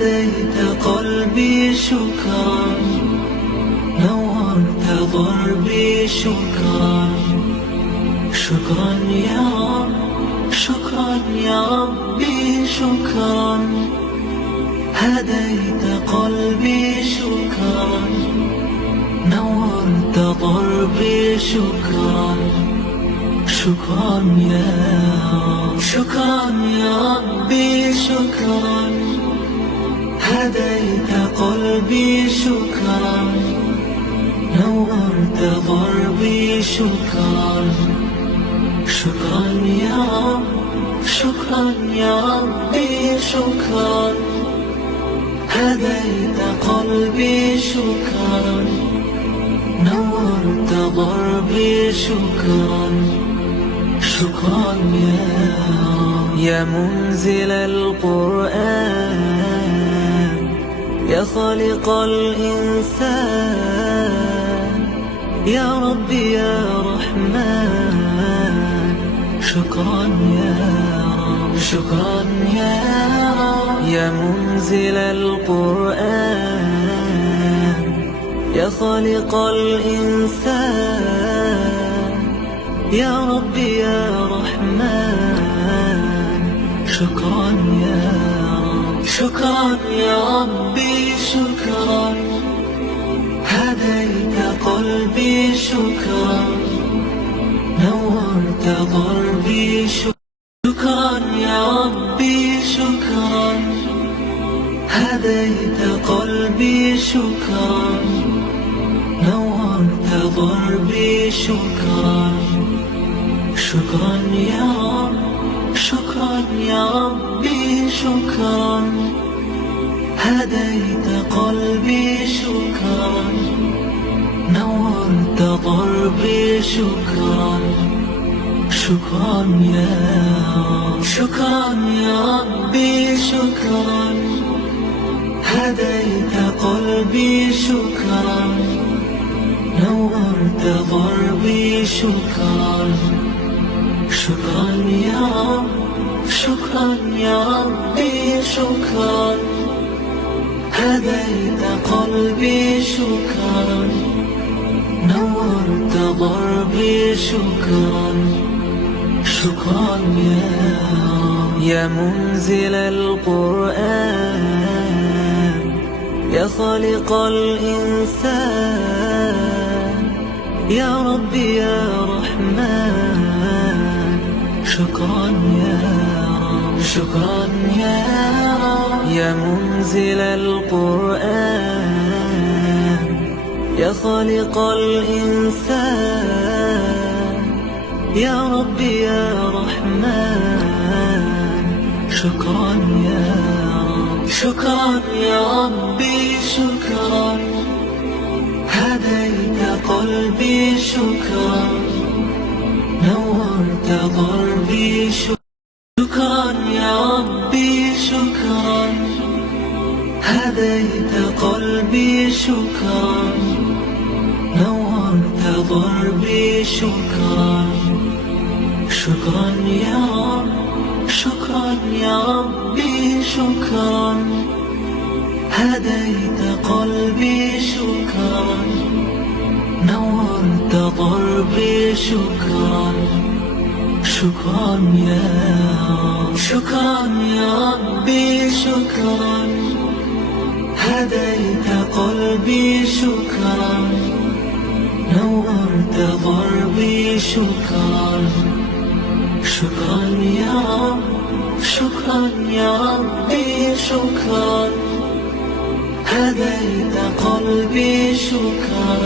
هديت قلبي شكرا، نورت ضربي شكرا. شكرا يا رب، شكرا يا ربي شكرا. هديت قلبي شكرا، نورت ضربي شكرا. شكرا يا رب، شكرا يا ربي شكرا. هديت قلبي شكرا، نورت ضربي شكرا. شكرا يا رب، شكرا يا ربي شكرا. هديت قلبي شكرا، نورت ضربي شكرا. شكرا يا رب. يا منزل القرآن، يا خالق الإنسان، يا ربي يا رحمن. شكرا يا رب، شكرا يا رب. يا منزل القرآن، يا خالق الإنسان، يا ربي يا رحمن. شكرا يا رب، شكرا يا ربي شكرا. هديت قلبي شكرا، نورت ضربي شكرا يا ربي شكرا. هديت قلبي شكرا، نورت ضربي شكرا. شكرا يا رب، شكرا يا ربي شكرا. هديت قلبي شكرا، نورت ضربي شكرا. شكرا يا رب، شكرا يا ربي شكرا. هديت قلبي شكرا، نورت ضربي شكرا. شكرا يا رب، شكرا يا ربي شكرا. هديت قلبي شكرا، نورت ضربي شكرا. شكرا يا رب. يا منزل القرآن، يا خالق الإنسان، يا ربي يا رحمن. شكرا يا رب، شكرا يا رب. يا منزل القرآن، يا خالق الإنسان، يا ربي يا رحمن. شكرا يا رب، شكرا يا ربي شكرا. هديت قلبي شكرا، نورت ضربي شكرا يا ربي شكرا. هديت قلبي شكرا، نورت ضربي شكرا. شكرا يا رب، شكرا يا ربي شكرا. هديت قلبي شكرا، نورت ضربي شكرا. شكرا يا رب، شكرا يا ربي شكرا. هديت قلبي شكرا، نورت ضربي شكرا. شكرا يا رب، شكرا يا ربي شكرا. هديت قلبي شكرا.